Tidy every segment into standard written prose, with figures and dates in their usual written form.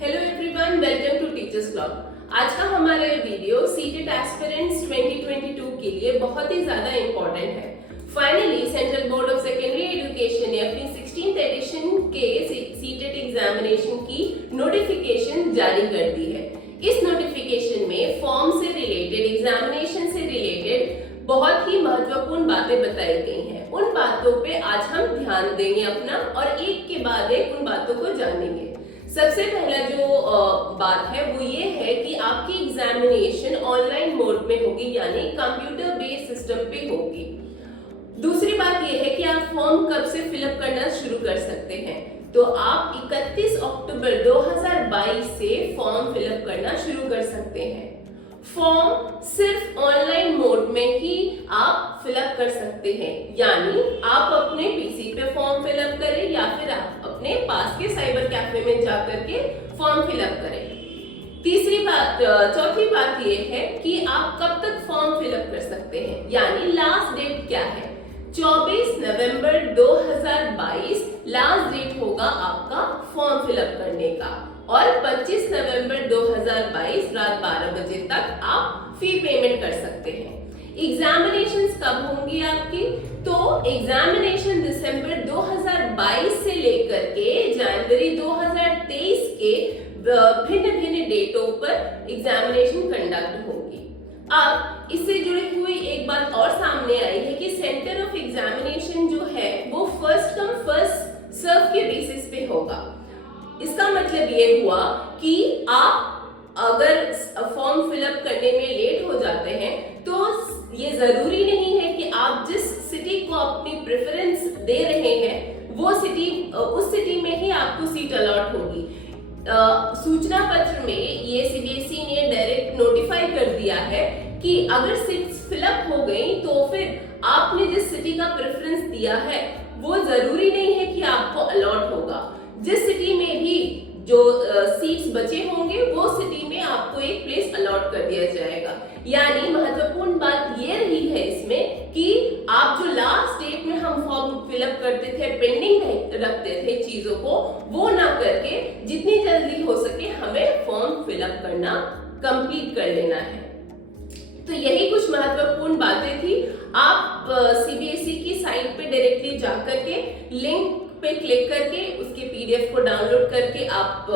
Hello everyone, welcome to teachers blog. आज का हमारा वीडियो सीटेट एस्पिरेंट्स 2022 के लिए बहुत ही ज्यादा इम्पोर्टेंट है। Finally central board of secondary education ने अपनी 16th एडिशन के सीटेट एग्जामिनेशन की नोटिफिकेशन जारी कर दी है। इस नोटिफिकेशन में फॉर्म से रिलेटेड, एग्जामिनेशन से रिलेटेड बहुत ही महत्वपूर्ण बातें बताई गई हैं। उन बातों पे आज हम ध्यान देंगे अपना और एक के बाद एक उन बातों को जानेंगे। सबसे पहला जो बात है वो ये है कि आपकी एग्जामिनेशन ऑनलाइन मोड में होगी, यानी कंप्यूटर बेस्ड सिस्टम पे होगी। दूसरी बात ये है कि आप फॉर्म कब से फिलअप करना शुरू कर सकते हैं, तो आप 31 अक्टूबर 2022 से फॉर्म फिलअप करना शुरू कर सकते हैं। फॉर्म सिर्फ ऑनलाइन मोड में ही आप फिलअप कर सकते हैं, यानी आप अपने पीसी पे फॉर्म फिलअप करें या फिर आप अपने पास के साइबर कैफे में जाकर के फॉर्म फिलअप करें। चौथी बात ये है कि आप कब तक फॉर्म फिलअप कर सकते हैं, यानी लास्ट डेट क्या है। 24 नवंबर 2022 लास्ट डेट होगा आपका फॉर्म फिलअप करने का और 25 नवंबर 2022 रात 12 बजे तक आप फी पेमेंट कर सकते हैं। एग्जामिनेशंस कब होंगी आपकी, तो एग्जामिनेशन दिसंबर 2022 से लेकर के जनवरी 2023 के भिन्न भिन्न डेटों पर एग्जामिनेशन कंडक्ट होगी। अब इससे जुड़ी हुई एक बात और सामने आई है कि सेंटर ऑफ एग्जामिनेशन जो है वो फर्स्ट कम फर्स्ट सर्व के बेसिस पे होगा। इसका मतलब ये हुआ कि आप अगर फॉर्म फिलअप करने में लेट हो जाते हैं तो ये जरूरी नहीं है कि आप जिस सिटी को अपनी प्रेफरेंस दे रहे हैं वो सिटी, उस सिटी में ही आपको सीट अलॉट होगी। सूचना पत्र में ये सीबीएसई ने डायरेक्ट नोटिफाई कर दिया है कि अगर सीट्स फिलअप हो गई तो फिर आपने जिस सिटी का प्रेफरेंस दिया है वो जरूरी नहीं है कि आपको अलॉट होगा। जिस सिटी में भी जो सीट्स बचे होंगे वो सिटी में आपको एक प्लेस अलॉट कर दिया जाएगा। यानी महत्वपूर्ण बात ये रही है इसमें कि आप जो लास्ट डेट में हम फॉर्म फिलअप करते थे, पेंडिंग रखते थे चीजों को, वो ना करके जितनी जल्दी हो सके हमें फॉर्म फिलअप करना कंप्लीट कर लेना है। तो यही कुछ महत्वपूर्ण बातें थी। आप सीबीएसई की साइट पे डायरेक्टली जाकर के लिंक पे क्लिक करके उसके पीडीएफ को डाउनलोड करके आप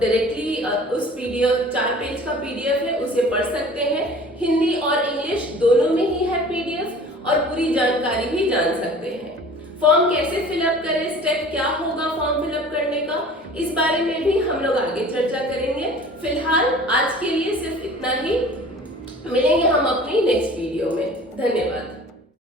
डायरेक्टली उस पीडीएफ 4 पेज का पीडीएफ है उसे पढ़ सकते हैं। हिंदी और इंग्लिश दोनों में ही है पीडीएफ और पूरी जानकारी भी जान सकते हैं। फॉर्म कैसे फिलअप करें, स्टेप क्या होगा फॉर्म फिलअप करने का, इस बारे में भी हम लोग आगे चर्चा करेंगे। फिलहाल आज के लिए सिर्फ इतना ही, मिलेंगे हम अपनी नेक्स्ट वीडियो में। धन्यवाद।